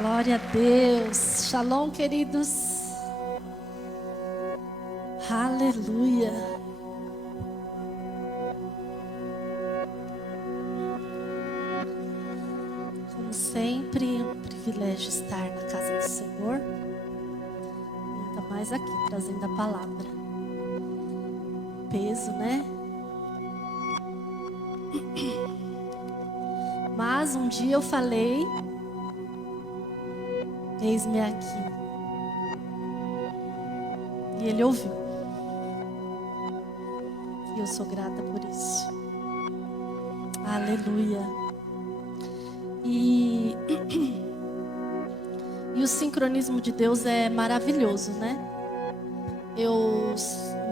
Glória a Deus. Shalom, queridos. Aleluia. Como sempre, um privilégio estar na casa do Senhor. Ainda mais aqui, trazendo a palavra. Peso, né? Mas um dia eu falei: eis-me aqui. E Ele ouviu. E eu sou grata por isso. Aleluia. E o sincronismo de Deus é maravilhoso, né? O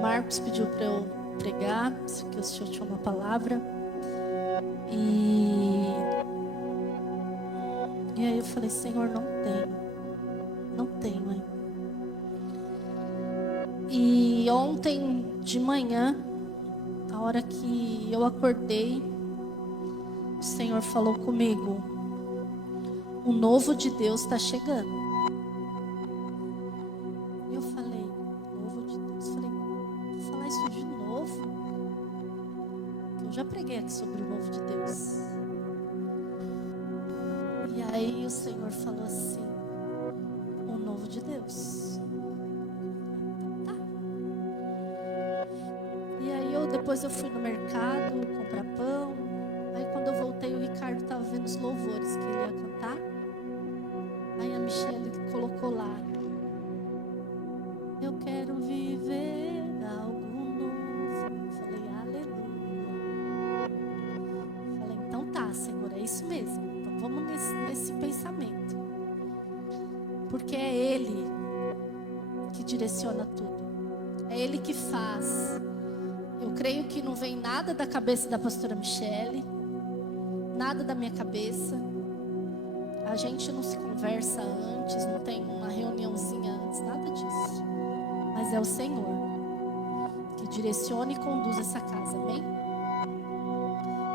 Marcos pediu para eu pregar, que o Senhor tinha uma palavra. E aí eu falei: Senhor, não tenho ainda. E ontem de manhã, a hora que eu acordei, o Senhor falou comigo: o novo de Deus está chegando. E eu falei: novo de Deus? Falei: vou falar isso de novo? Eu já preguei aqui sobre o novo de Deus. E aí o Senhor falou assim: o novo de Deus. Então tá. E aí depois eu fui no mercado comprar pão. Aí quando eu voltei, o Ricardo estava vendo os louvores que ele ia cantar. Aí a Michelle colocou lá: eu quero viver algo novo. Eu falei: aleluia. Eu falei: então tá, Senhor, é isso mesmo. Então vamos nesse pensamento. Porque é Ele que direciona tudo. É Ele que faz. Eu creio que não vem nada da cabeça da pastora Michelle, nada da minha cabeça. A gente não se conversa antes, não tem uma reuniãozinha antes, nada disso. Mas é o Senhor que direciona e conduz essa casa, amém?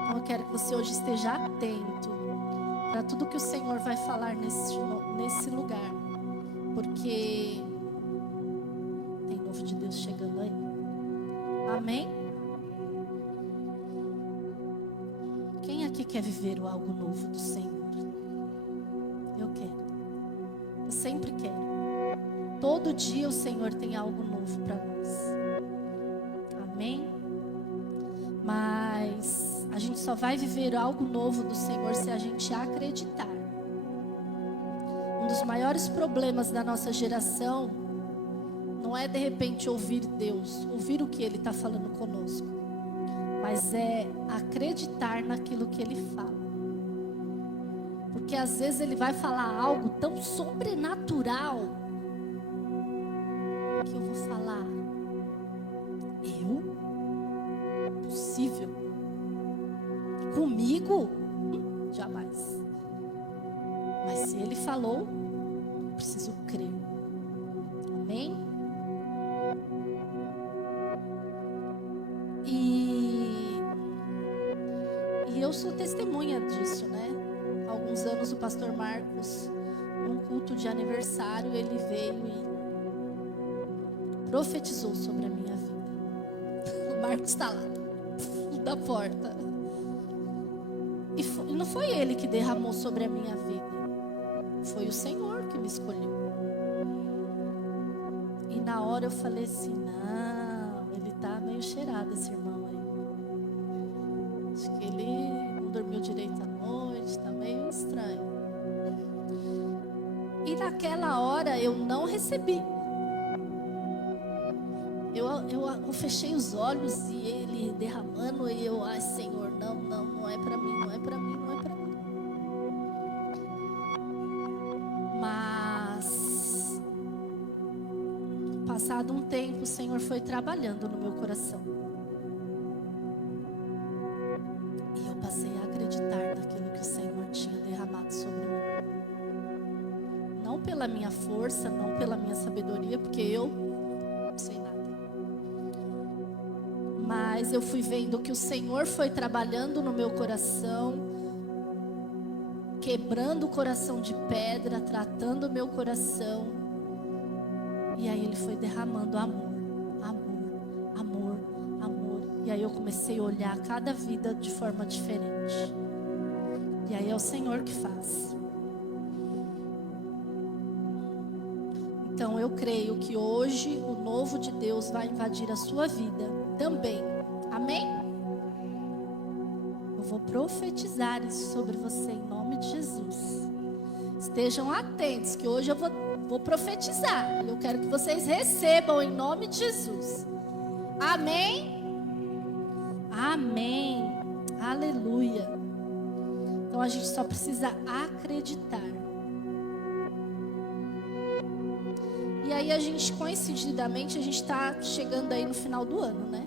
Então eu quero que você hoje esteja atento para tudo que o Senhor vai falar nesse lugar. Porque tem novo de Deus chegando aí. Amém? Quem aqui quer viver o algo novo do Senhor? Eu quero. Eu sempre quero. Todo dia o Senhor tem algo novo para nós. Amém? Mas a gente só vai viver algo novo do Senhor se a gente acreditar. Um dos maiores problemas da nossa geração não é de repente ouvir Deus, ouvir o que Ele está falando conosco, mas é acreditar naquilo que Ele fala. Porque às vezes Ele vai falar algo tão sobrenatural que eu vou falar: eu? Possível? Comigo? Jamais. Mas se Ele falou, eu preciso crer. Amém? E eu sou testemunha disso, né? Há alguns anos o pastor Marcos, num culto de aniversário, ele veio e profetizou sobre a minha vida. O Marcos está lá, da porta. E não foi ele que derramou sobre a minha vida. Foi o Senhor que me escolheu. E na hora eu falei assim: não, ele tá meio cheirado, esse irmão aí. Acho que ele não dormiu direito à noite, tá meio estranho. E naquela hora eu não recebi. Eu fechei os olhos e ele derramando, e eu: ai, Senhor, não é para mim, não é para mim, não é para mim. Mas passado um tempo, o Senhor foi trabalhando no meu coração. E eu passei a acreditar naquilo que o Senhor tinha derramado sobre mim. Não pela minha força, não pela minha sabedoria, porque eu não sei nada. Mas eu fui vendo que o Senhor foi trabalhando no meu coração. quebrando o coração de pedra, tratando o meu coração. E aí ele foi derramando amor, amor, amor, amor. E aí eu comecei a olhar cada vida de forma diferente. E aí é o Senhor que faz. Então eu creio que hoje o novo de Deus vai invadir a sua vida também. Amém? Eu vou profetizar isso sobre você em nome de Jesus. Estejam atentos que hoje eu vou profetizar. Eu quero que vocês recebam em nome de Jesus. Amém? Amém. Aleluia. Então a gente só precisa acreditar. E aí a gente, coincidentemente, a gente está chegando aí no final do ano, né?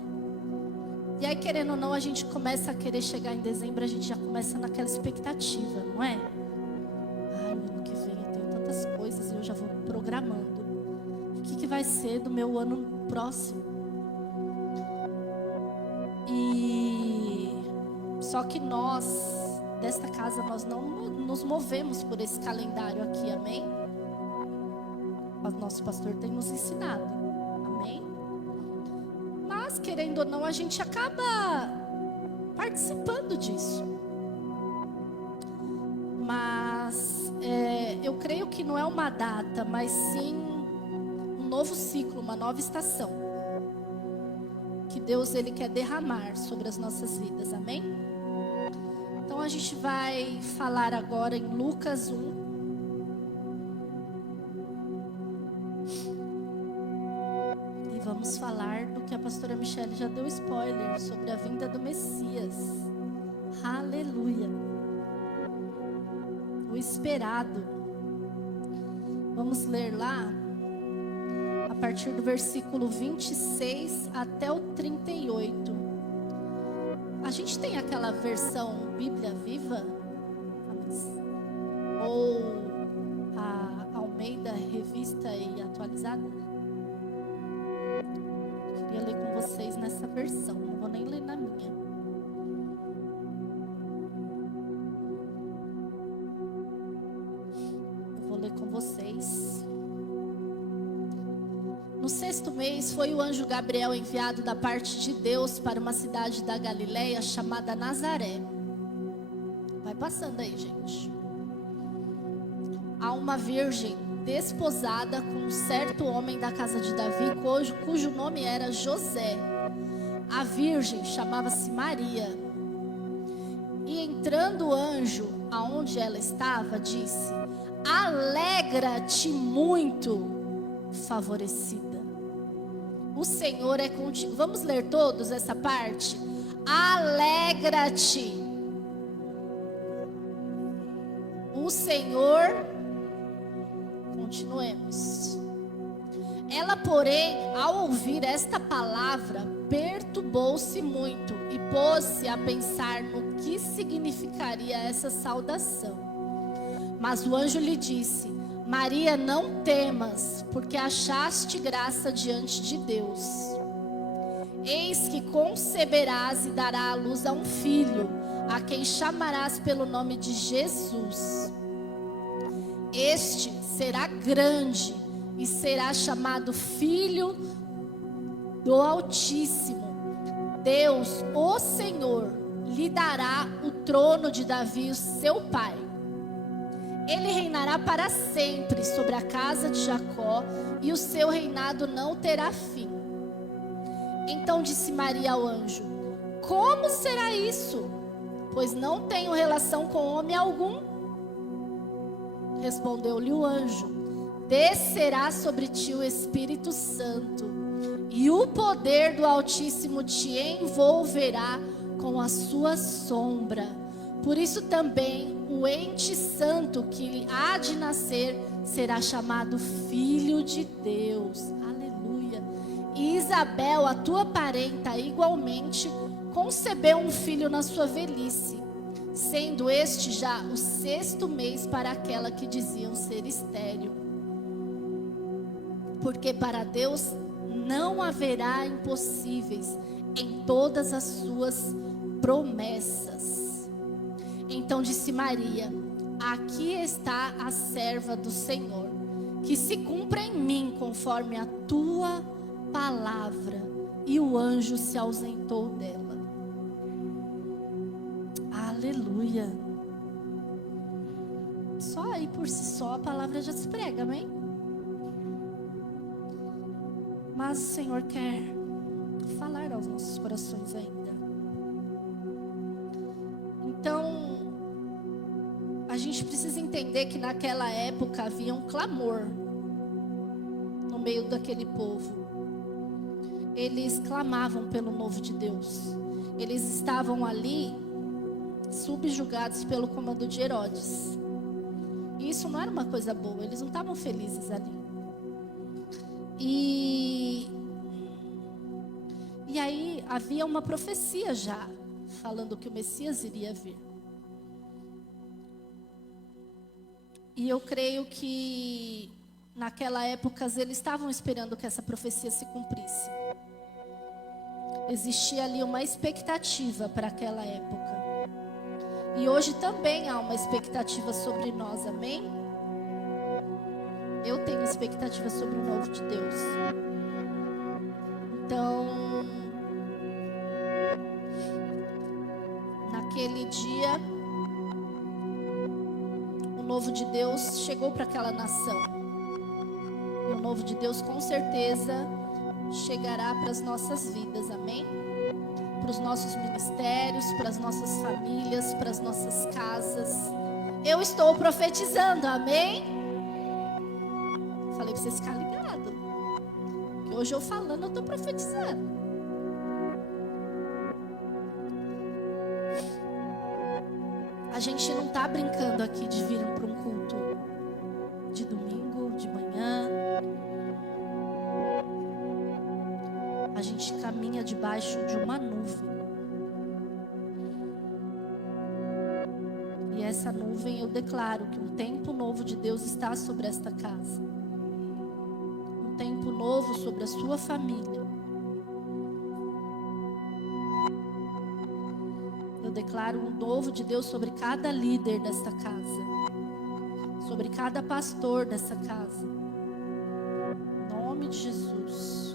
E aí, querendo ou não, a gente começa a querer chegar em dezembro, a gente já começa naquela expectativa, não é? Ai, ano que vem eu tenho tantas coisas e eu já vou programando. O que vai ser do meu ano próximo? E só que nós, desta casa, nós não nos movemos por esse calendário aqui, amém? O nosso pastor tem nos ensinado, amém? Mas, querendo ou não, a gente acaba participando disso. Mas eu creio que não é uma data, mas sim um novo ciclo, uma nova estação. Que Deus, Ele quer derramar sobre as nossas vidas, amém? Então a gente vai falar agora em Lucas 1. Vamos falar do que a pastora Michele já deu spoiler sobre a vinda do Messias. Aleluia. O esperado. Vamos ler lá a partir do versículo 26 até o 38. A gente tem aquela versão Bíblia Viva? Ou a Almeida Revista e Atualizada? Queria ler com vocês nessa versão, não vou nem ler na minha. Eu vou ler com vocês. No 6º mês foi o anjo Gabriel enviado da parte de Deus para uma cidade da Galileia chamada Nazaré. Vai passando aí, gente. A uma virgem desposada com um certo homem da casa de Davi, cujo nome era José. A virgem chamava-se Maria. E entrando o anjo aonde ela estava, disse: Alegra-te muito, favorecida. O Senhor é contigo. Vamos ler todos essa parte? Alegra-te. O Senhor... Continuemos. Ela, porém, ao ouvir esta palavra, perturbou-se muito e pôs-se a pensar no que significaria essa saudação. Mas o anjo lhe disse: Maria, não temas, porque achaste graça diante de Deus. Eis que conceberás e darás à luz a um filho, a quem chamarás pelo nome de Jesus. Este será grande e será chamado Filho do Altíssimo. Deus, o Senhor, lhe dará o trono de Davi, seu pai. Ele reinará para sempre sobre a casa de Jacó, e o seu reinado não terá fim. Então disse Maria ao anjo: Como será isso? Pois não tenho relação com homem algum. Respondeu-lhe o anjo: Descerá sobre ti o Espírito Santo, e o poder do Altíssimo te envolverá com a sua sombra. Por isso também o ente santo que há de nascer será chamado Filho de Deus. Aleluia. E Isabel, a tua parenta, igualmente concebeu um filho na sua velhice, sendo este já o 6º mês para aquela que diziam ser estéril. Porque para Deus não haverá impossíveis em todas as suas promessas. Então disse Maria: aqui está a serva do Senhor, que se cumpra em mim conforme a tua palavra. E o anjo se ausentou dela. Aleluia. Só aí por si só a palavra já se prega, amém? Mas o Senhor quer falar aos nossos corações ainda. Então, a gente precisa entender que naquela época havia um clamor no meio daquele povo. Eles clamavam pelo novo de Deus. Eles estavam ali subjugados pelo comando de Herodes. E isso não era uma coisa boa, eles não estavam felizes ali. E aí havia uma profecia já, falando que o Messias iria vir. E eu creio que naquela época eles estavam esperando que essa profecia se cumprisse. Existia ali uma expectativa para aquela época. E hoje também há uma expectativa sobre nós, amém? Eu tenho expectativa sobre o novo de Deus. Então, naquele dia, o novo de Deus chegou para aquela nação. E o novo de Deus com certeza chegará para as nossas vidas, amém? Para os nossos ministérios, para as nossas famílias, para as nossas casas. Eu estou profetizando, amém? Falei para vocês ficarem ligados. Que hoje eu falando, eu estou profetizando. A gente não está brincando aqui de vir para um culto de domingo, de manhã. A gente caminha debaixo de uma nuvem. E essa nuvem eu declaro que um tempo novo de Deus está sobre esta casa. Um tempo novo sobre a sua família. Eu declaro um novo de Deus sobre cada líder desta casa. Sobre cada pastor dessa casa. Em nome de Jesus.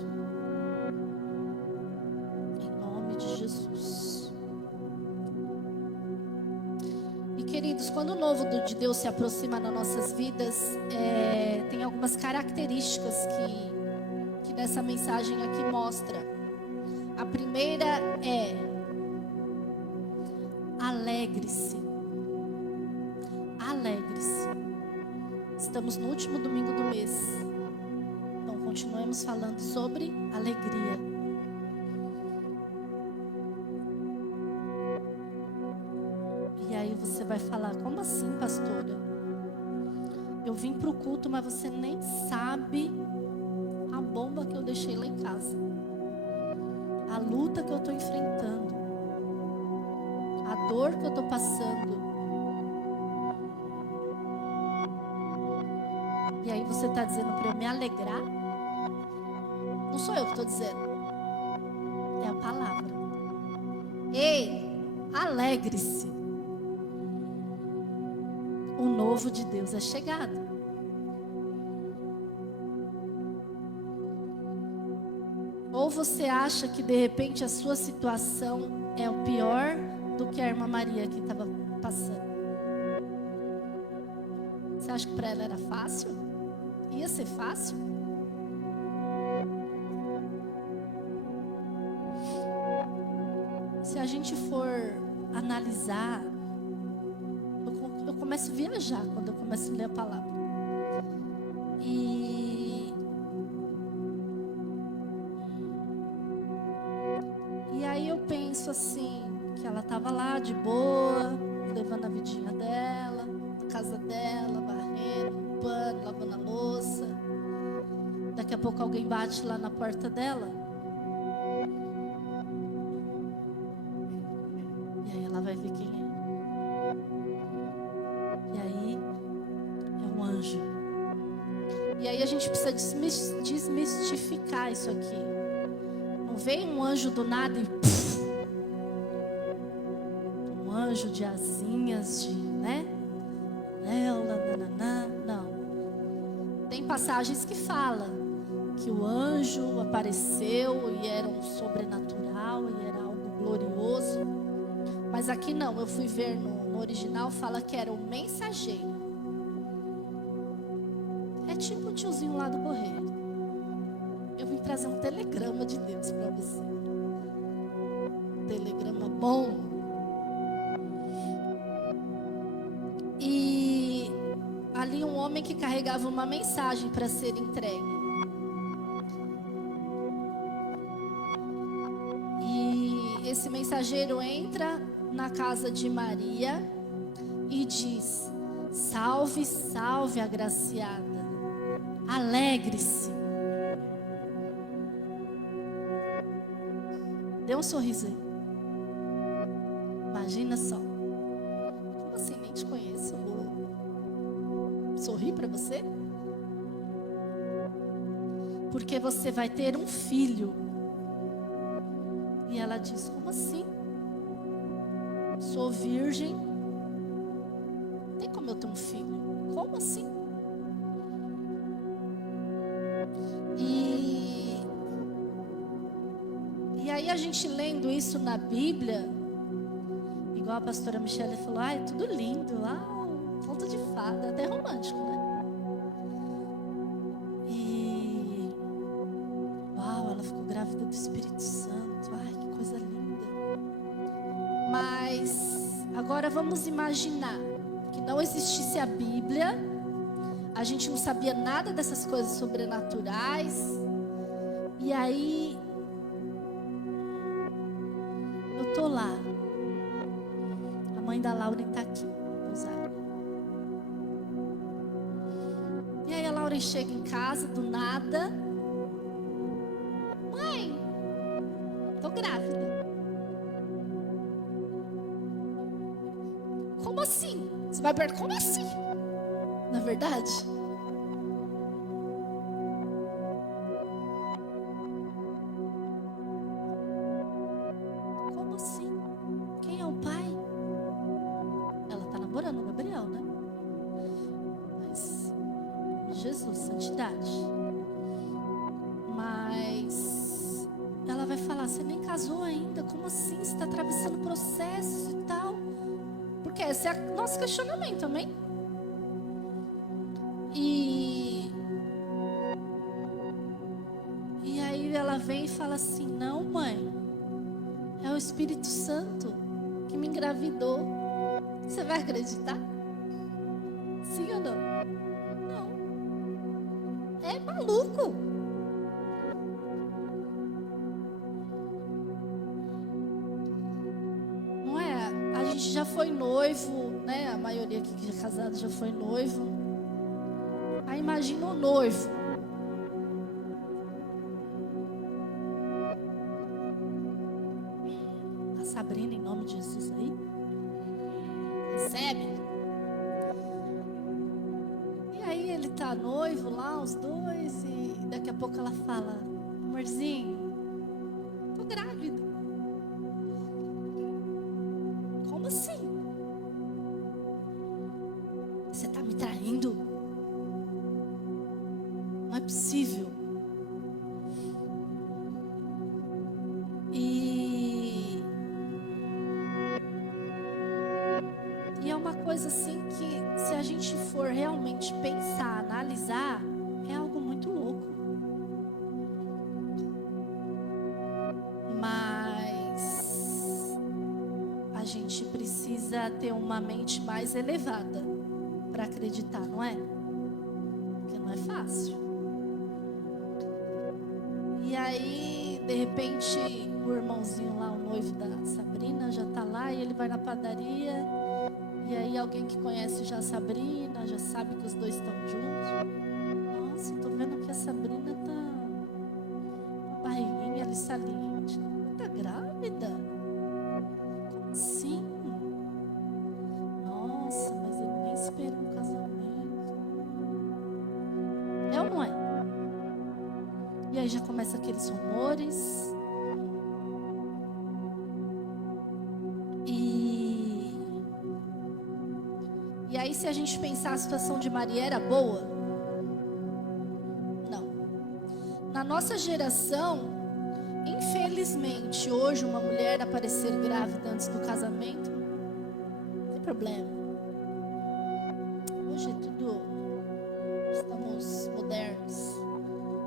Jesus. E queridos, quando o novo de Deus se aproxima nas nossas vidas, tem algumas características que nessa mensagem aqui mostra. A primeira é: alegre-se. Alegre-se. Estamos no último domingo do mês, então continuemos falando sobre alegria. E aí você vai falar: como assim, pastora? Eu vim para o culto, mas você nem sabe a bomba que eu deixei lá em casa. A luta que eu estou enfrentando. A dor que eu estou passando. E aí você está dizendo para eu me alegrar? Não sou eu que estou dizendo. É a palavra. Ei, alegre-se. O novo de Deus é chegado. Ou você acha que de repente a sua situação é o pior do que a irmã Maria que estava passando? Você acha que para ela era fácil? Ia ser fácil? Se a gente for analisar, eu começo a viajar quando eu começo a ler a palavra. E aí eu penso assim, que ela estava lá de boa, levando a vidinha dela, a casa dela, varrendo, limpando, lavando a louça. Daqui a pouco alguém bate lá na porta dela. E aí ela vai ver quem é. E aí é um anjo. E aí a gente precisa desmistificar isso aqui. Não vem um anjo do nada e um anjo de asinhas, de, né? nananã. Não. Tem passagens que falam que o anjo apareceu e era um sobrenatural e era algo glorioso. Mas aqui não, eu fui ver no original, fala que era o mensageiro. É tipo o tiozinho lá do correio. Eu vim trazer um telegrama de Deus para você. Um telegrama bom. E ali um homem que carregava uma mensagem para ser entregue. E esse mensageiro entra na casa de Maria e diz: salve, salve, agraciada. Alegre-se. Dê um sorriso aí. Imagina só. Como assim? Nem te conheço. Vou sorrir para você? Porque você vai ter um filho. E ela diz: como assim? Sou virgem. Tem como eu ter um filho? Como assim? E aí a gente lendo isso na Bíblia, igual a pastora Michele falou, ai, é tudo lindo, um conto de fada, até romântico, né? E uau, ela ficou grávida do Espírito Santo, ai, que coisa linda. Mas agora vamos imaginar que não existisse a Bíblia, a gente não sabia nada dessas coisas sobrenaturais, e aí eu tô lá, a mãe da Lauren tá aqui, Rosário. E aí a Lauren chega em casa do nada, mãe, tô grávida. Como assim? Você vai perguntar, como assim? Na verdade, como assim? Quem é o pai? Ela tá namorando o Gabriel, né? Mas Jesus, santidade. Mas ela vai falar, você nem casou ainda, como assim? Você está atravessando o processo e tal. Porque esse é o nosso questionamento, amém? E aí ela vem e fala assim, não, mãe, é o Espírito Santo que me engravidou. Você vai acreditar? Sim ou não? Não. É maluco. Não é? A gente já foi noivo, né? A maioria aqui que é casado já foi noivo. Aí imagina o noivo. A Sabrina, em nome de Jesus aí. Recebe. E aí ele tá noivo lá, os dois, e daqui a pouco ela fala, amorzinho, tô grávida. Como assim? Você tá me traindo? Não é possível. E é uma coisa assim que, se a gente for realmente pensar, analisar, é algo muito louco. Mas a gente precisa ter uma mente mais elevada para acreditar, não é? Porque não é fácil. E aí, de repente, o irmãozinho lá, o noivo da Sabrina, já tá lá e ele vai na padaria. E aí alguém que conhece já a Sabrina, já sabe que os dois estão juntos. Nossa, tô vendo que a Sabrina tá com a barriguinha ali saliente. Tá grávida? Como assim? Nossa, mas ele nem esperou o casamento. É ou não é? E aí já começa aqueles rumores. E aí, se a gente pensar, a situação de Maria era boa? Não. Na nossa geração, infelizmente, hoje uma mulher aparecer grávida antes do casamento, não tem problema. Hoje é tudo, estamos modernos.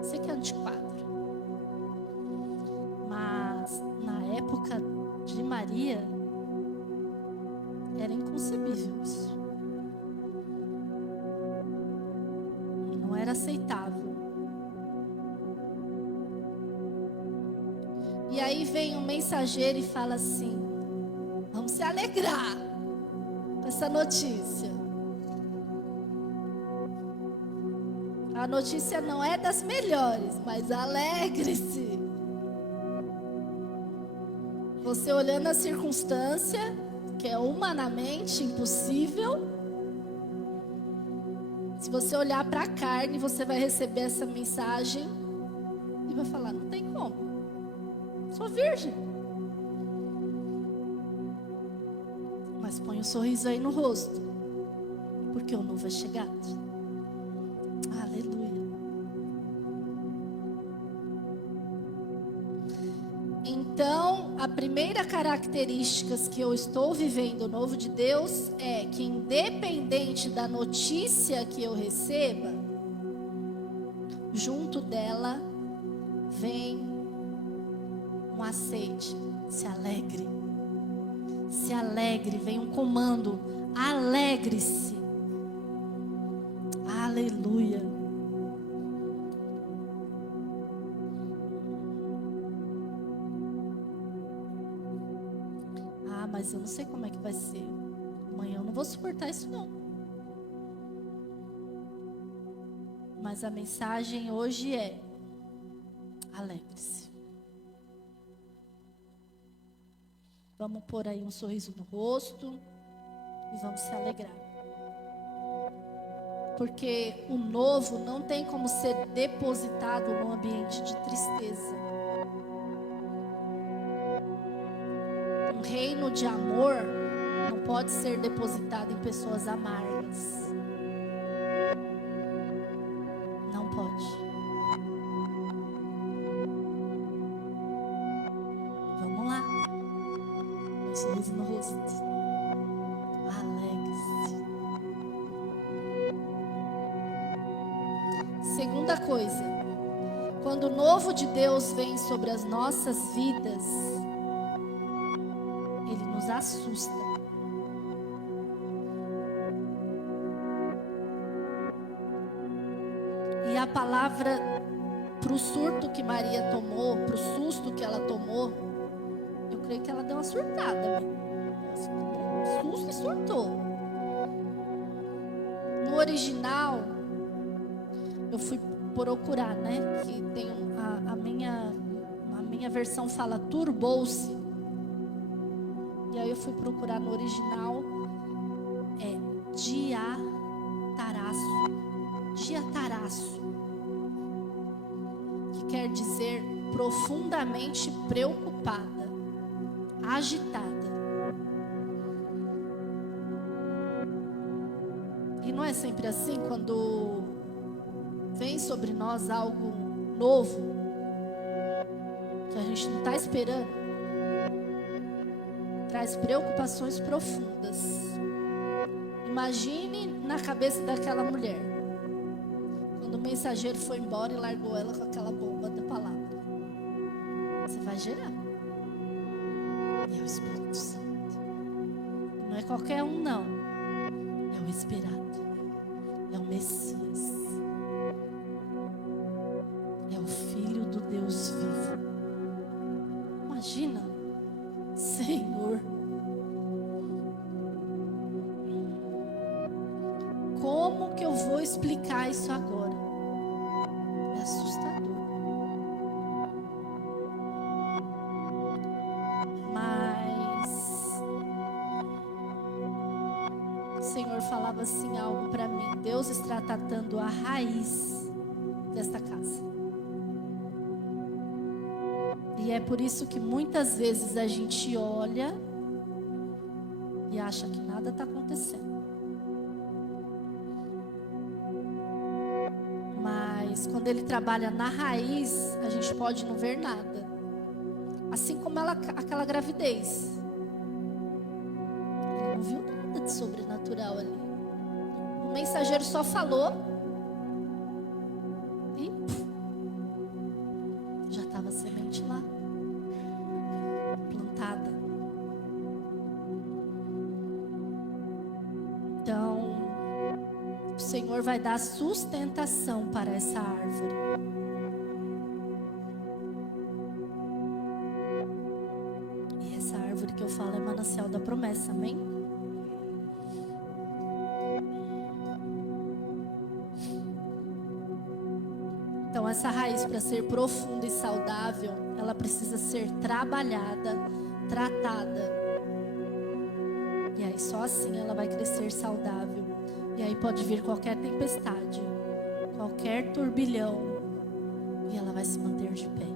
Sei que é antiquado. Mas na época de Maria, era inconcebível isso. Não era aceitável. E aí vem um mensageiro e fala assim: vamos se alegrar com essa notícia. A notícia não é das melhores, mas alegre-se. Você olhando a circunstância, que é humanamente impossível. Se você olhar para a carne, você vai receber essa mensagem e vai falar: não tem como, sou virgem. Mas põe um sorriso aí no rosto, porque o novo é chegado. Aleluia. Então, a primeira característica que eu estou vivendo o novo de Deus é que, independente da notícia que eu receba, junto dela vem um aceite. Se alegre. Se alegre. Vem um comando. Alegre-se. Aleluia. Mas eu não sei como é que vai ser. Amanhã eu não vou suportar isso não. Mas a mensagem hoje é: alegre-se. Vamos pôr aí um sorriso no rosto e vamos se alegrar. Porque o novo não tem como ser depositado num ambiente de tristeza. Um reino de amor não pode ser depositado em pessoas amargas. Não pode. Vamos lá. Um sorriso no rosto. Alegre-se. Segunda coisa. Quando o novo de Deus vem sobre as nossas vidas, ele nos assusta. E a palavra para o surto que Maria tomou, para o susto que ela tomou, eu creio que ela deu uma surtada. Nossa, tomou um susto e surtou. No original, eu fui procurar, né? Que tem a minha versão fala turbou-se. E aí eu fui procurar no original, é diataraço, que quer dizer profundamente preocupada, agitada. E não é sempre assim quando vem sobre nós algo novo, que a gente não está esperando. Traz preocupações profundas. Imagine na cabeça daquela mulher, quando o mensageiro foi embora e largou ela com aquela bomba da palavra. Você vai gerar. E é o Espírito Santo. Não é qualquer um, não. É o esperado. É o Messias. É o Filho do Deus vivo. Imagina, Senhor. Como que eu vou explicar isso agora? É assustador. Mas o Senhor falava assim algo para mim. Deus está tratando a raiz desta casa. E é por isso que muitas vezes a gente olha e acha que nada está acontecendo. Mas quando Ele trabalha na raiz, a gente pode não ver nada. Assim como aquela gravidez. Ela não viu nada de sobrenatural ali. O mensageiro só falou e já estava a semente lá, plantada. Então, o Senhor vai dar sustentação para essa árvore. E essa árvore que eu falo é manancial da promessa, amém? Então, essa raiz, para ser profunda e saudável, ela precisa ser trabalhada, tratada. E aí, só assim ela vai crescer saudável. E aí pode vir qualquer tempestade, qualquer turbilhão, e ela vai se manter de pé.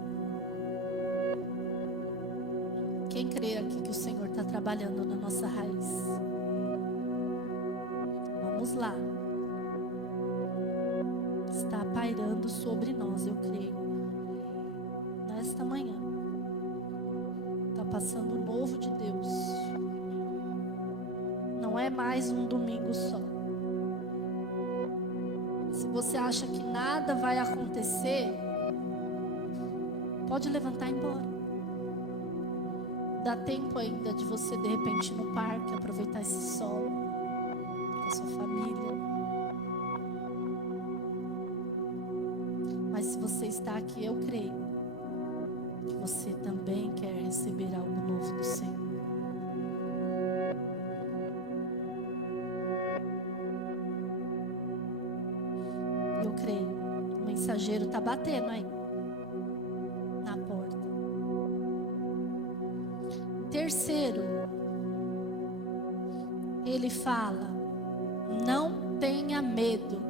Quem crê aqui que o Senhor está trabalhando na nossa raiz? Vamos lá. Está pairando sobre nós, eu creio. Nesta manhã, está passando o novo de Deus. Não é mais um domingo só. Se você acha que nada vai acontecer, pode levantar e ir embora. Dá tempo ainda de você, de repente, ir no parque, aproveitar esse sol com a sua família. Mas se você está aqui, eu creio que você também quer receber algo novo do Senhor. Eu creio. O mensageiro está batendo aí na porta. Terceiro, ele fala: não tenha medo.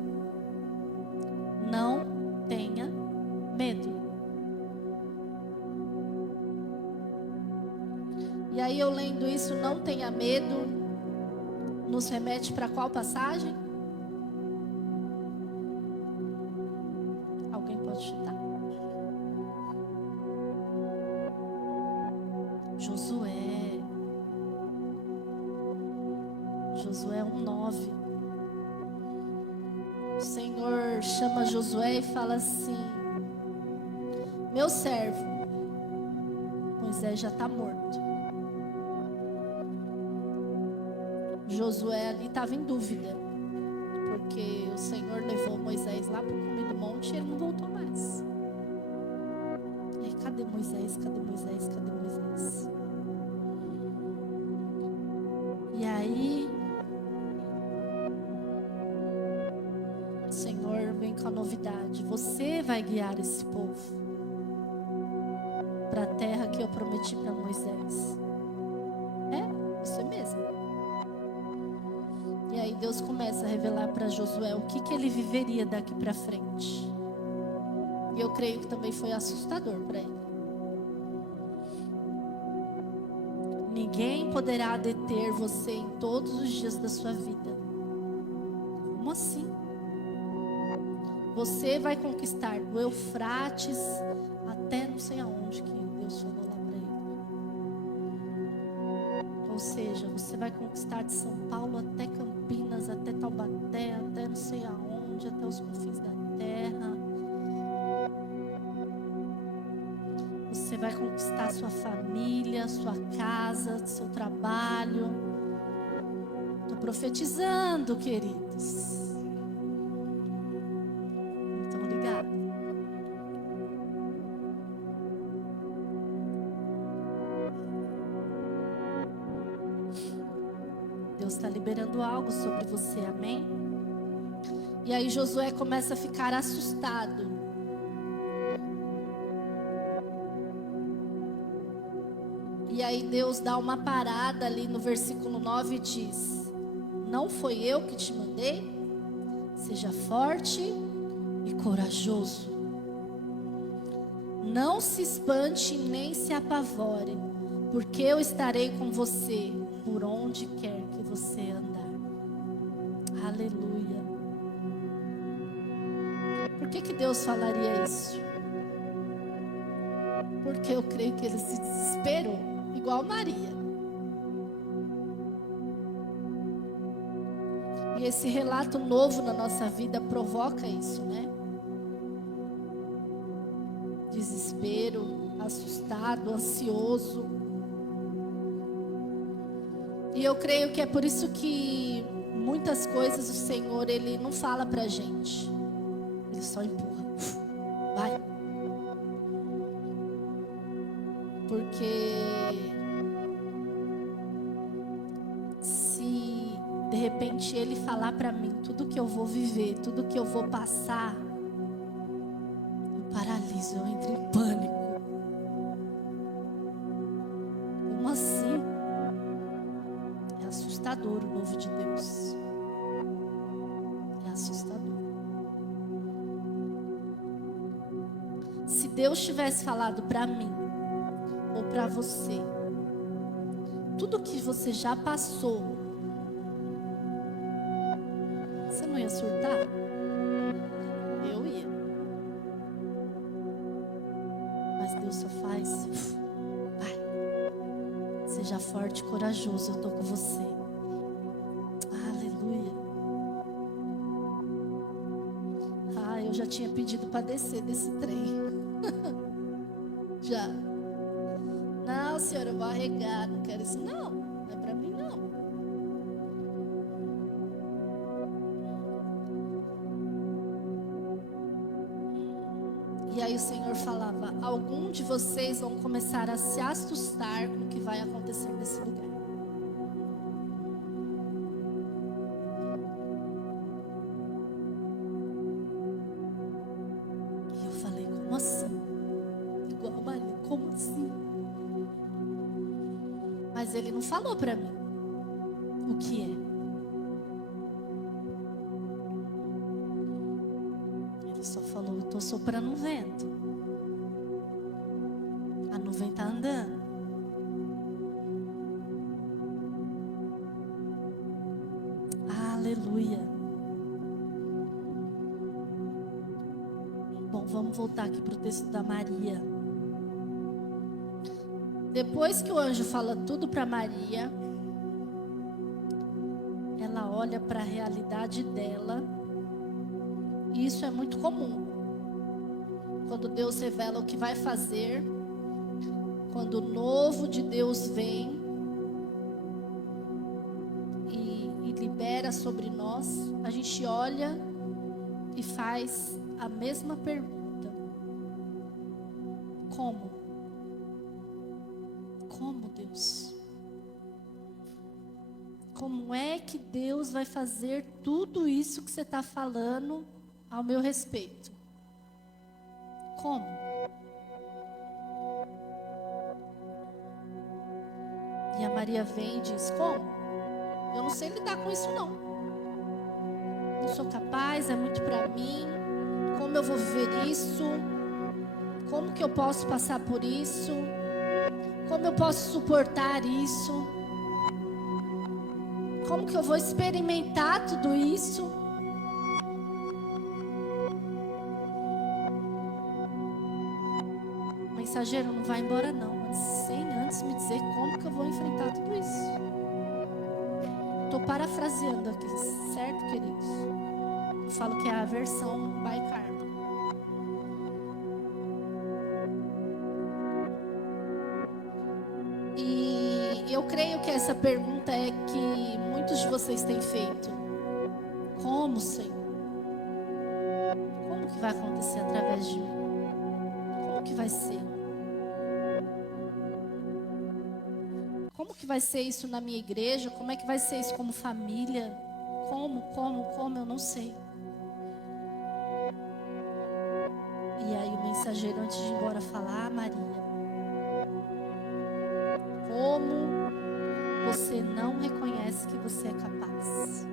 Não tenha medo. E aí eu lendo isso, não tenha medo, nos remete para qual passagem? Alguém pode chutar? Josué. Josué 1:9. O Senhor chama Josué e fala assim: meu servo Moisés já está morto. Josué ali estava em dúvida, porque o Senhor levou Moisés lá para o cume do monte e ele não voltou mais. E aí, cadê Moisés? Cadê Moisés? Cadê Moisés? E aí o Senhor vem com a novidade: você vai guiar esse povo para a terra que eu prometi para Moisés. É, isso mesmo. E aí Deus começa a revelar para Josué o que ele viveria daqui para frente. E eu creio que também foi assustador para ele. Ninguém poderá deter você em todos os dias da sua vida. Como assim? Você vai conquistar do Eufrates até não sei aonde que Deus falou lá para ele. Ou seja, você vai conquistar de São Paulo até Campinas, até Taubaté, até não sei aonde, até os confins da terra. Você vai conquistar sua família, sua casa, seu trabalho. Estou profetizando, queridos. Estão ligados? Deus está liberando algo sobre você, amém? E aí Josué começa a ficar assustado. E aí Deus dá uma parada ali no versículo 9 e diz: não foi eu que te mandei? Seja forte e corajoso. Não se espante nem se apavore, porque eu estarei com você por onde quer que você andar. Aleluia. Por que que Deus falaria isso? Porque eu creio que ele se desesperou, igual Maria. E esse relato novo na nossa vida provoca isso, né? Desespero, assustado, ansioso. E eu creio que é por isso que muitas coisas o Senhor, Ele não fala pra gente. Ele só empurra. Vai. Porque se de repente Ele falar pra mim tudo que eu vou viver, tudo que eu vou passar, eu paraliso, eu entro em pânico. Como assim? É assustador o novo de Deus. É assustador. Se Deus tivesse falado pra mim ou pra você, tudo que você já passou, você não ia surtar? Eu ia. Mas Deus só faz, vai. Seja forte e corajoso, eu tô com você. Aleluia. Ah, eu já tinha pedido para descer desse trem. Já. Não, senhora, eu vou arregar, não quero isso. Não, não é para mim não. E aí o Senhor falava: algum de vocês vão começar a se assustar com o que vai acontecer nesse lugar. E eu falei: como assim? Igual Maria, como assim? Mas Ele não falou para mim o que é. Ele só falou: eu estou soprando um vento. A nuvem está andando. Aleluia. Bom, vamos voltar aqui para o texto da Maria. Depois que o anjo fala tudo para Maria, ela olha para a realidade dela. E isso é muito comum. Quando Deus revela o que vai fazer, quando o novo de Deus vem e libera sobre nós, a gente olha e faz a mesma pergunta: como? Como, Deus? Como é que Deus vai fazer tudo isso que você está falando ao meu respeito? Como? E a Maria vem e diz: como? Eu não sei lidar com isso não. Não sou capaz, é muito para mim. Como eu vou viver isso? Como que eu posso passar por isso? Como eu posso suportar isso? Como que eu vou experimentar tudo isso? O mensageiro não vai embora não, sem antes me dizer como que eu vou enfrentar tudo isso. Estou parafraseando aqui, certo, queridos? Eu falo que é a versão by Karma. E eu creio que essa pergunta é que muitos de vocês têm feito. Como, Senhor? Como que vai acontecer através de mim? Como que vai ser? Como que vai ser isso na minha igreja? Como é que vai ser isso como família? Como? Eu não sei. E aí o mensageiro, antes de ir embora, fala: Maria, como você não reconhece que você é capaz?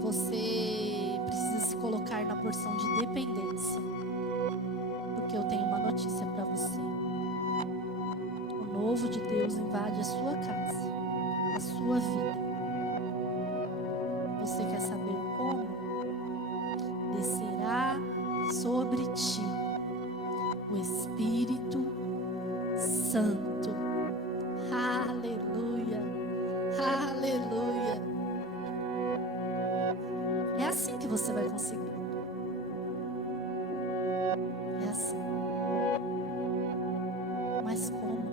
Você precisa se colocar na porção de dependência, porque eu tenho uma notícia para você. O novo de Deus invade a sua casa, a sua vida. Você quer saber como? Descerá sobre ti o Espírito Santo. Aleluia, aleluia. É assim que você vai conseguir. É assim. Mas como?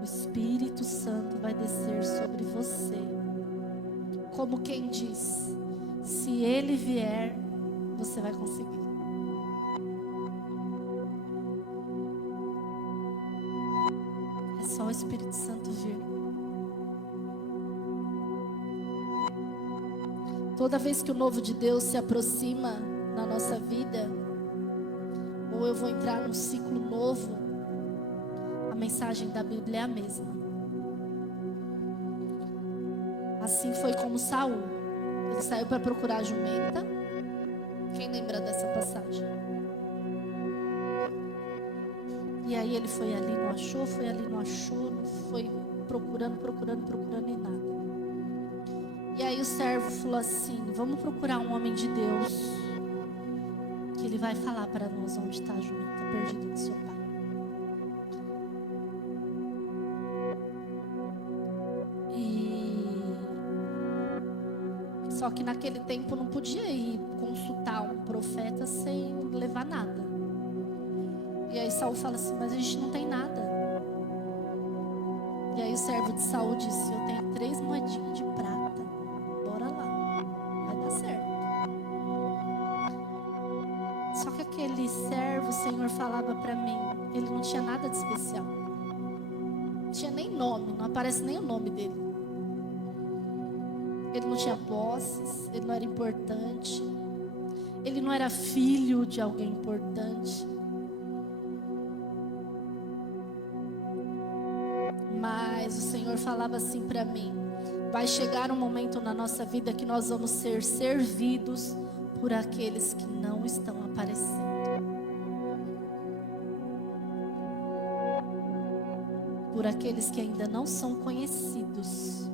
O Espírito Santo vai descer sobre você. Como quem diz, se Ele vier, você vai conseguir. É só o Espírito Santo vir. Toda vez que o novo de Deus se aproxima na nossa vida, ou eu vou entrar num ciclo novo, a mensagem da Bíblia é a mesma. Assim foi como Saul. Ele saiu para procurar a jumenta. Quem lembra dessa passagem? E aí ele foi ali, não achou, foi ali, não achou, foi procurando e nada. E aí o servo falou assim: vamos procurar um homem de Deus, que ele vai falar para nós onde está a jumenta perdida do seu pai. Só que naquele tempo não podia ir consultar um profeta sem levar nada. E aí Saul fala assim: mas a gente não tem nada. E aí o servo de Saul disse: eu tenho 3 moedinhas de prata. Bora lá, vai dar certo. Só que aquele servo, o Senhor falava para mim, ele não tinha nada de especial. Não tinha nem nome, não aparece nem o nome dele. Ele não tinha posses, ele não era importante. Ele não era filho de alguém importante. Mas o Senhor falava assim para mim: vai chegar um momento na nossa vida que nós vamos ser servidos por aqueles que não estão aparecendo. Por aqueles que ainda não são conhecidos.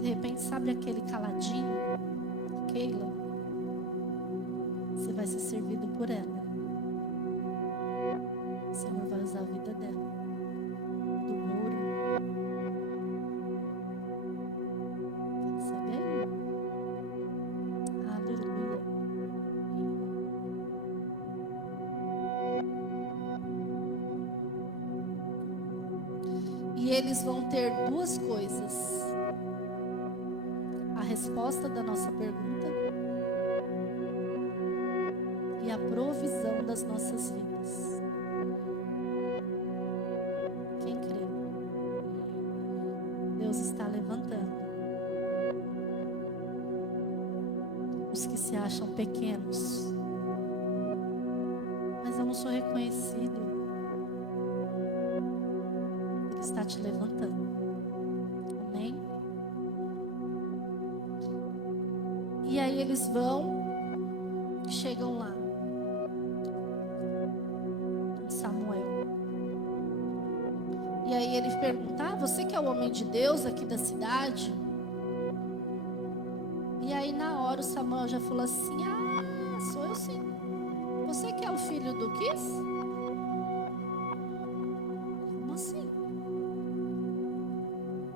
De repente, sabe aquele caladinho? Keila, você vai ser servido por ela. O Senhor vai usar a vida dela. Do muro. Sabe aí? Aleluia. E eles vão ter 2 coisas: a resposta da nossa pergunta e a provisão das nossas vidas. Quem crê? Deus está levantando os que se acham pequenos. Mas eu não sou reconhecido. Ele está te levantando. Amém? E aí eles vão, chegam lá, Samuel. E aí ele pergunta: ah, você que é o homem de Deus aqui da cidade? E aí na hora o Samuel já falou assim: ah, sou eu sim. Você que é o filho do Quis? Como assim?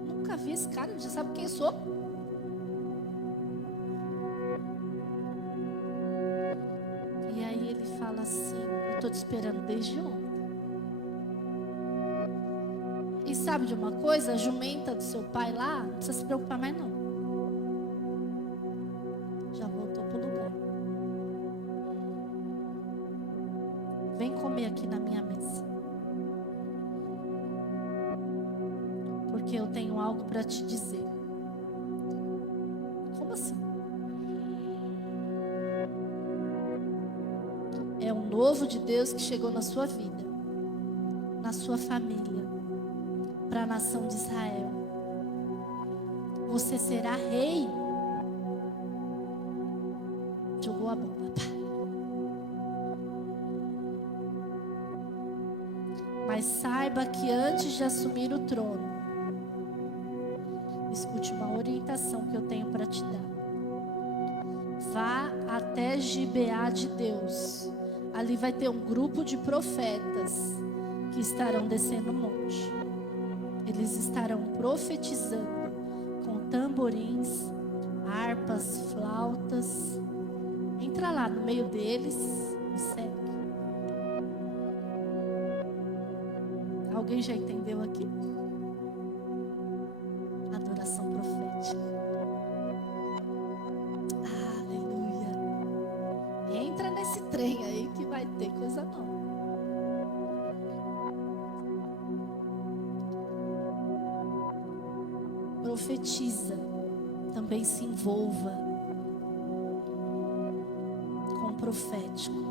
Nunca vi esse cara, já sabe quem sou? E aí ele fala assim: eu tô te esperando desde ontem. E sabe de uma coisa? A jumenta do seu pai lá, não precisa se preocupar mais não. Já voltou pro lugar. Vem comer aqui na minha mesa. Porque eu tenho algo para te dizer. Como assim? É um novo de Deus que chegou na sua vida, na sua família, para a nação de Israel. Você será rei. Jogou a bomba. Mas saiba que antes de assumir o trono, Escute uma orientação que eu tenho para te dar. Vá até Gibeá de Deus. Ali vai ter um grupo de profetas que estarão descendo o monte. Eles estarão profetizando com tamborins, harpas, flautas. Entra lá no meio deles e segue. Alguém já entendeu aqui? Adoração profética. Aleluia. Entra nesse trem aí que vai ter coisa nova. Profetiza. Também se envolva com o profético.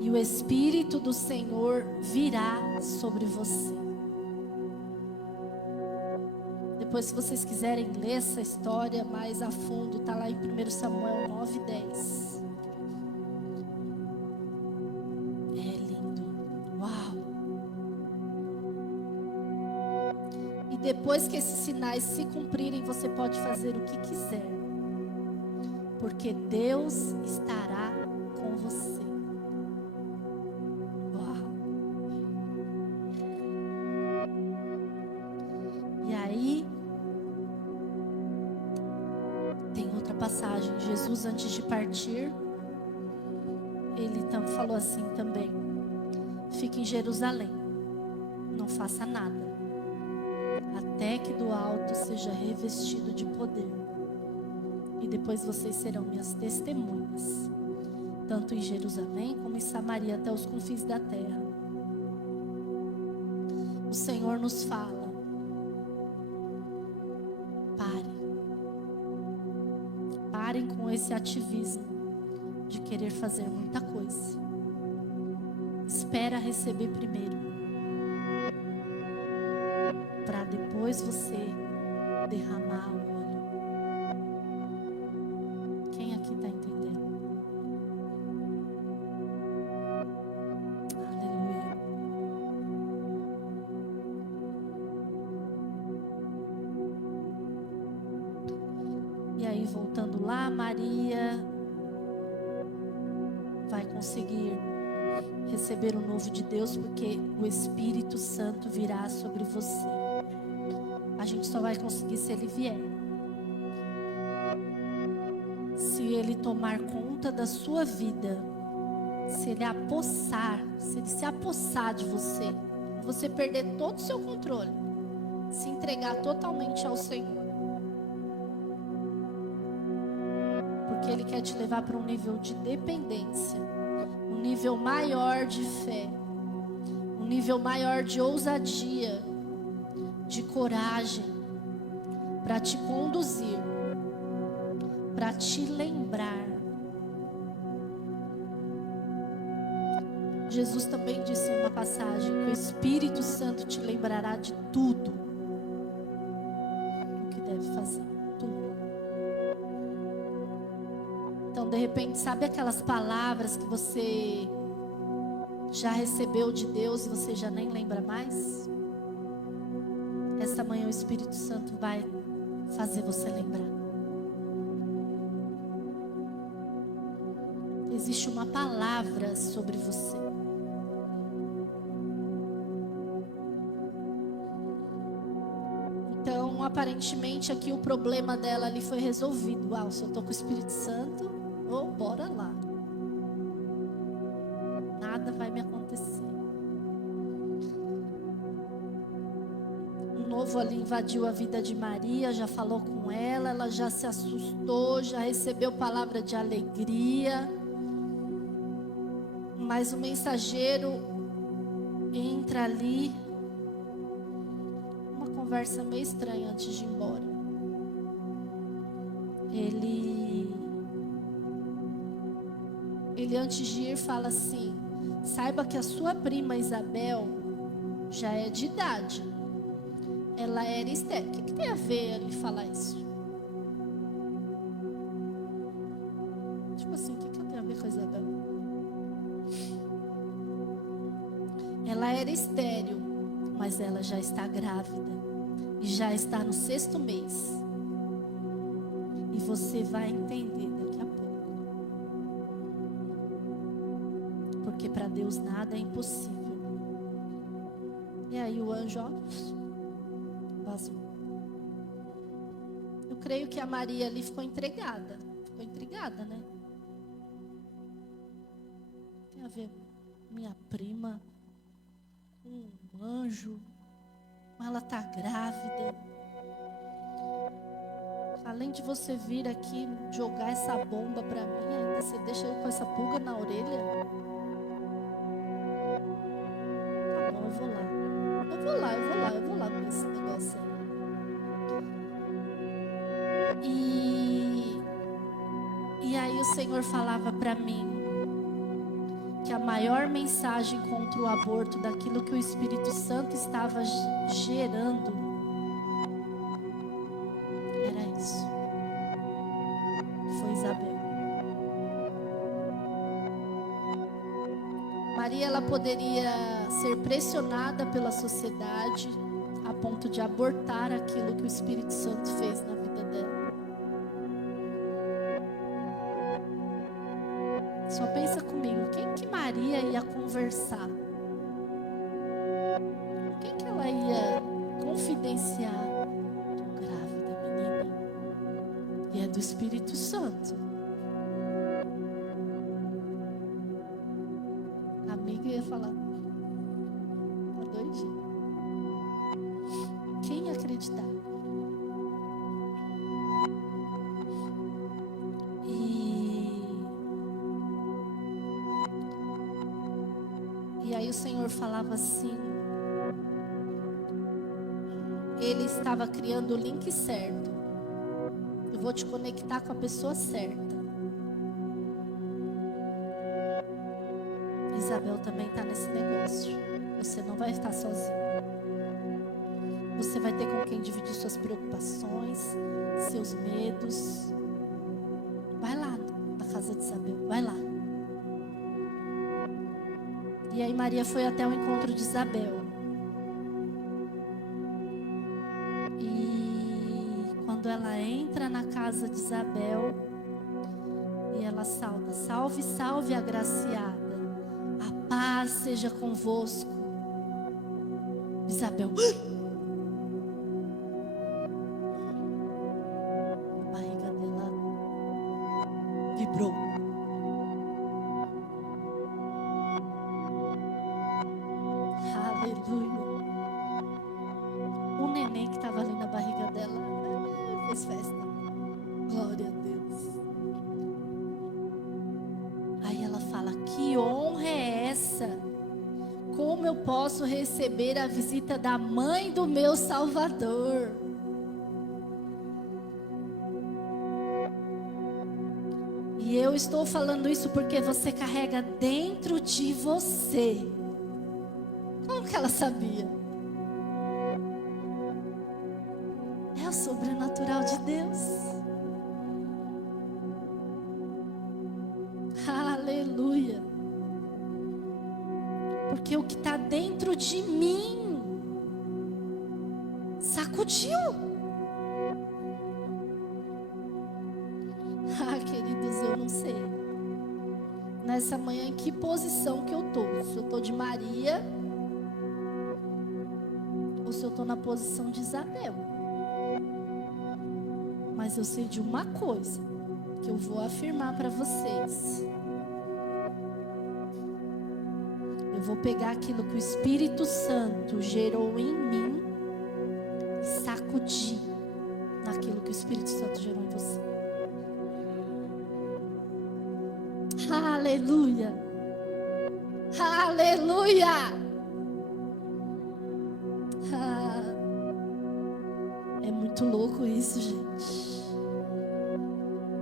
E o Espírito do Senhor virá sobre você. Depois, se vocês quiserem ler essa história mais a fundo, está lá em 1 Samuel 9:10. É lindo. Uau! E depois que esses sinais se cumprirem, você pode fazer o que quiser. Porque Deus estará com você. Passagem, Jesus antes de partir, ele falou assim também: fique em Jerusalém, não faça nada, até que do alto seja revestido de poder, e depois vocês serão minhas testemunhas, tanto em Jerusalém como em Samaria, até os confins da terra. O Senhor nos fala: parem com esse ativismo de querer fazer muita coisa. Espera receber primeiro, para depois você derramar o óleo. Quem aqui está entendendo? Aleluia. E aí, voltando lá, Maria vai conseguir receber o novo de Deus, porque o Espírito Santo virá sobre você. A gente só vai conseguir se ele vier. Se ele tomar conta da sua vida, se ele se apossar de você, você perder todo o seu controle, se entregar totalmente ao Senhor. Porque ele quer te levar para um nível de dependência, um nível maior de fé, um nível maior de ousadia, de coragem, para te conduzir, para te lembrar. Jesus também disse em uma passagem que o Espírito Santo te lembrará de tudo o que deve fazer, tudo. Então, de repente, sabe aquelas palavras que você já recebeu de Deus e você já nem lembra mais? Essa manhã o Espírito Santo vai fazer você lembrar. Existe uma palavra sobre você. Então, aparentemente aqui o problema dela ali foi resolvido. Uau, se eu tô com o Espírito Santo, bora lá. Nada vai me acontecer. O novo ali invadiu a vida de Maria, já falou com ela, ela já se assustou, já recebeu palavra de alegria. Mas o mensageiro entra ali, uma conversa meio estranha antes de ir embora. Ele antes de ir fala assim: saiba que a sua prima Isabel já é de idade. Ela era estéril. O que tem a ver ele falar isso? Tipo assim, o que eu tenho a ver com a Isabel? Ela era estéril, mas ela já está grávida. E já está no 6º mês. E você vai entender daqui a pouco. Porque para Deus nada é impossível. E aí o anjo, ó, vazou. Eu creio que a Maria ali ficou intrigada. Ficou intrigada, né? Tem a ver minha prima com um anjo. Ela tá grávida. Além de você vir aqui jogar essa bomba pra mim, ainda você deixa eu com essa pulga na orelha. Tá bom, eu vou lá. Eu vou lá com esse negócio aí. E aí o Senhor falava pra mim que a maior mensagem contra o aborto daquilo que o Espírito Santo estava gerando era isso. Foi Isabel. Maria, ela poderia ser pressionada pela sociedade a ponto de abortar aquilo que o Espírito Santo fez na vida dela. Só pensa comigo, quem que Maria ia conversar? Quem que ela ia confidenciar? Tô grávida, menina. E é do Espírito Santo. A amiga ia falar, tá doidinha. Quem ia acreditar? E aí o Senhor falava assim, Ele estava criando o link certo. Eu vou te conectar com a pessoa certa. Isabel também está nesse negócio. Você não vai estar sozinho. Você vai ter com quem dividir suas preocupações, seus medos. Vai lá na casa de Isabel, vai lá. E aí Maria foi até o encontro de Isabel. E quando ela entra na casa de Isabel, e ela sauda, salve, salve, agraciada, a paz seja convosco. Isabel, a barriga dela vibrou. Aleluia. O neném que estava ali na barriga dela fez festa. Glória a Deus. Aí ela fala, que honra é essa? Como eu posso receber a visita da mãe do meu Salvador? E eu estou falando isso porque você carrega dentro de você. Como que ela sabia? É o sobrenatural de Deus. Aleluia. Porque o que está dentro de mim sacudiu. Queridos, eu não sei nessa manhã em que posição que eu tô. Se eu tô de Maria ou se eu tô na posição de Isabel. Mas eu sei de uma coisa que eu vou afirmar para vocês. Eu vou pegar aquilo que o Espírito Santo gerou em mim e sacudir naquilo que o Espírito Santo gerou em você. Aleluia! Aleluia! É muito louco isso, gente.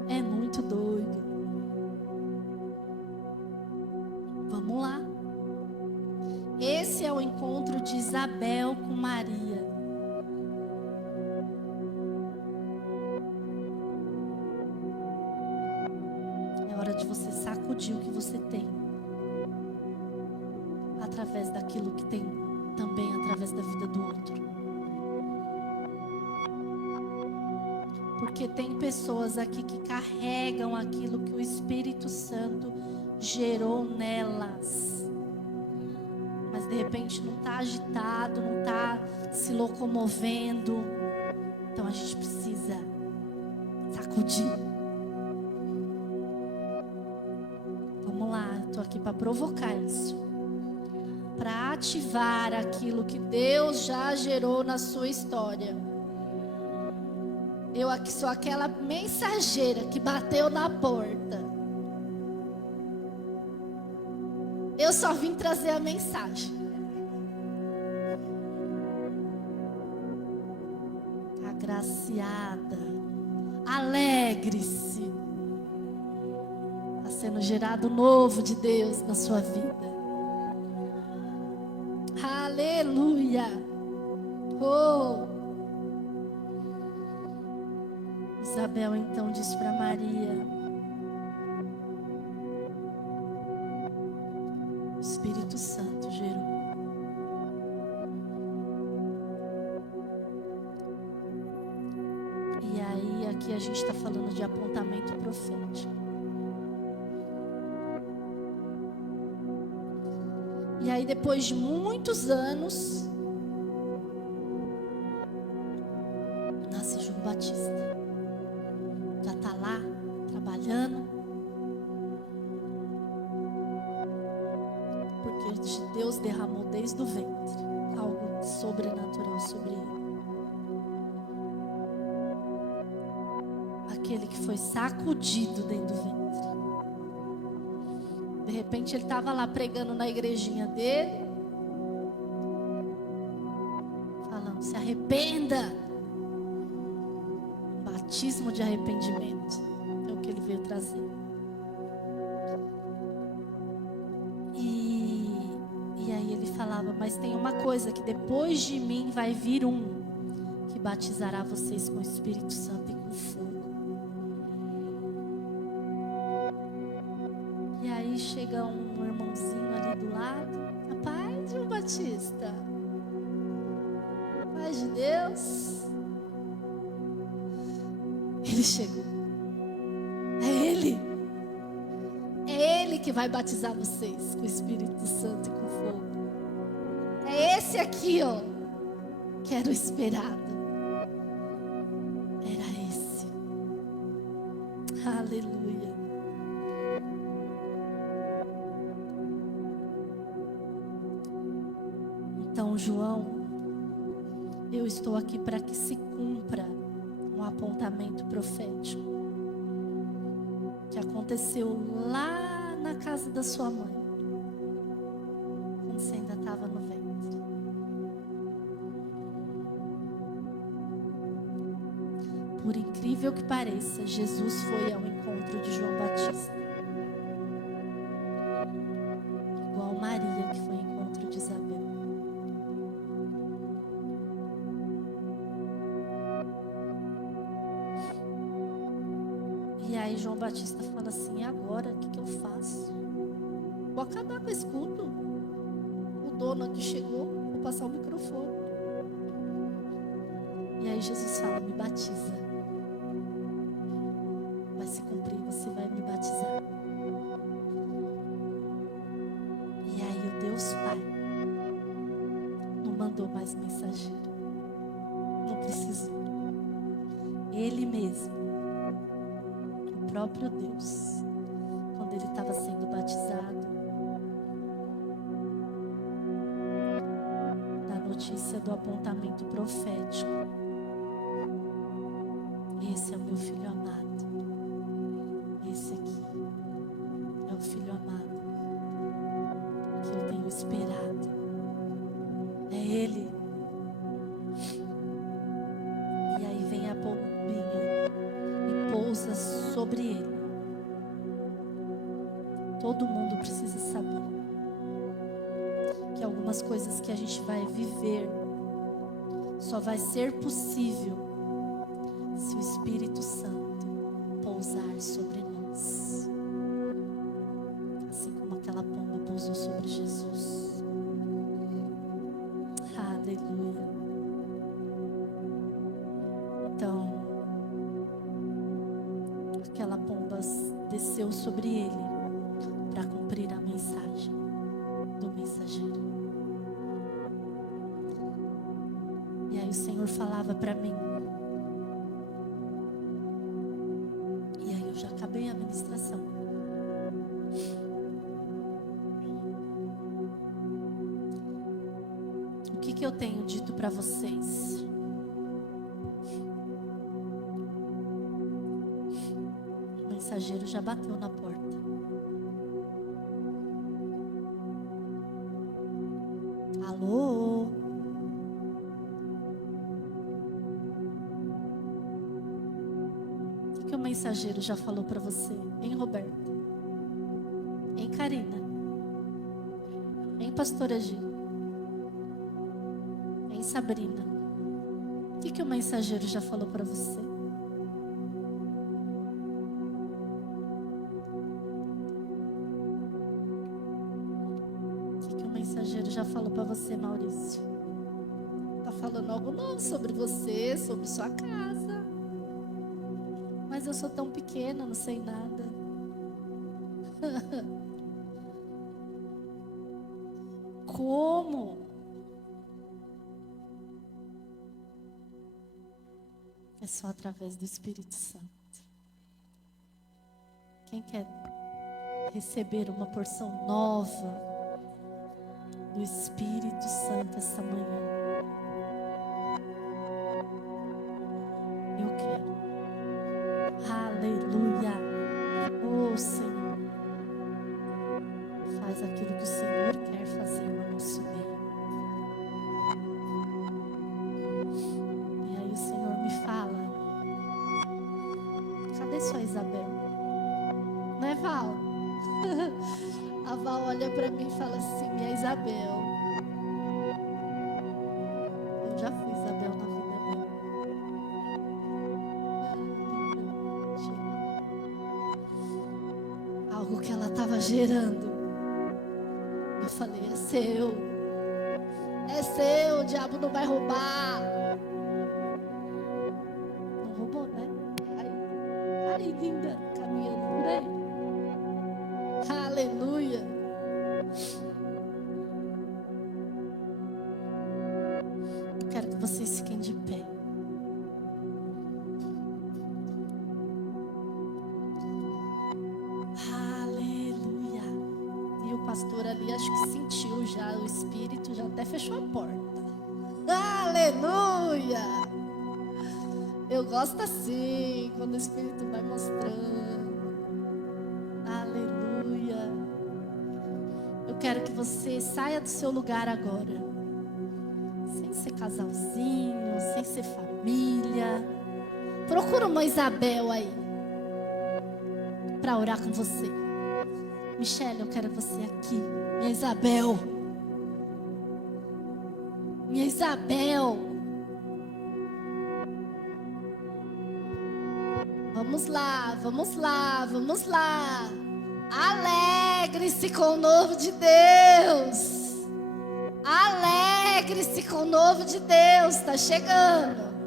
É muito doido. Vamos lá. Esse é o encontro de Isabel com Maria. É hora de você sacudir o que você tem. Através daquilo que tem também através da vida do outro. Porque tem pessoas aqui que carregam aquilo que o Espírito Santo gerou nelas. Mas de repente não está agitado, não está se locomovendo. Então a gente precisa sacudir. Vamos lá, eu estou aqui para provocar isso. Para ativar aquilo que Deus já gerou na sua história. Eu aqui sou aquela mensageira que bateu na porta. Eu só vim trazer a mensagem. Agraciada, alegre-se. Está sendo gerado novo de Deus na sua vida. Aleluia. Oh. Isabel então disse para Maria: o Espírito Santo gerou. E aí aqui a gente está falando de apontamento profético. E aí depois de muitos anos, nasce João Batista. Já está lá, trabalhando. Porque Deus derramou desde o ventre algo sobrenatural sobre ele. Aquele que foi sacudido dentro do ventre. De repente ele estava lá pregando na igrejinha dele, falando: se arrependa. Batismo de arrependimento é o que ele veio trazer. E aí ele falava: mas tem uma coisa, que depois de mim vai vir um que batizará vocês com o Espírito Santo e com fogo. E aí chega um irmãozinho ali do lado: a paz, João Batista, a paz de Deus. Ele chegou. É Ele que vai batizar vocês com o Espírito Santo e com fogo. É esse aqui, ó, que era o esperado. Era esse. Aleluia. Então, João, eu estou aqui para que se cumpra um apontamento profético que aconteceu lá na casa da sua mãe, quando você ainda estava no ventre. Por incrível que pareça, Jesus foi ao encontro de João Batista, igual Maria que foi ao encontro de Isabel. E aí João Batista fala assim: e agora, o que eu faço? Vou acabar com esse culto. O dono aqui chegou, vou passar o microfone. E aí Jesus fala: me batiza. Vai se cumprir, você vai me batizar. E aí o Deus Pai não mandou mais mensageiro. Não precisou. Ele mesmo, o próprio Deus, quando ele estava sendo batizado, da notícia do apontamento profético: esse é o meu filho amado. Esse aqui é o filho amado que eu tenho esperado. É ele. E aí vem a pombinha e pousa sobre ele. Todo mundo precisa saber que algumas coisas que a gente vai viver só vai ser possível se o Espírito Santo pousar sobre nós. Assim como aquela pomba pousou sobre Jesus. Aleluia. Então, desceu sobre ele para cumprir a mensagem do mensageiro. E aí o Senhor falava para mim. E aí eu já acabei a ministração. O que eu tenho dito para vocês? O mensageiro já bateu na porta. Alô? O que o mensageiro já falou para você? Hein, Roberto? Hein, Karina? Hein, pastora Gi? Hein, Sabrina? O que o mensageiro já falou para você? O que o mensageiro já falou para você, Maurício? Tá falando algo novo sobre você, sobre sua casa. Mas eu sou tão pequena, não sei nada. Como? É só através do Espírito Santo. Quem quer receber uma porção nova do Espírito Santo essa manhã? Eu quero. Aleluia. Oh, Senhor. Faz aquilo que o Senhor quer fazer no nosso meio. E aí o Senhor me fala. Cadê sua Isabel? Não é, Val? A Val olha pra mim e fala assim: minha Isabel. Eu já fui Isabel na vida dela. Algo que ela estava gerando. Eu falei: é seu. É seu, o diabo não vai roubar. Não roubou, né? Aí, linda, caminhando por aí. Aleluia. Eu quero que vocês fiquem de pé. Aleluia. E o pastor ali acho que sentiu já o Espírito, já até fechou a porta. Aleluia. Eu gosto assim, quando o Espírito vai mostrando. Aleluia. Eu quero que você saia do seu lugar agora. Sem ser casalzinho, sem ser família. Procura uma Isabel aí para orar com você. Michele, eu quero você aqui. Minha Isabel. Minha Isabel. Vamos lá, vamos lá, vamos lá. Alegre-se com o novo de Deus. Alegre-se com o novo de Deus. Está chegando.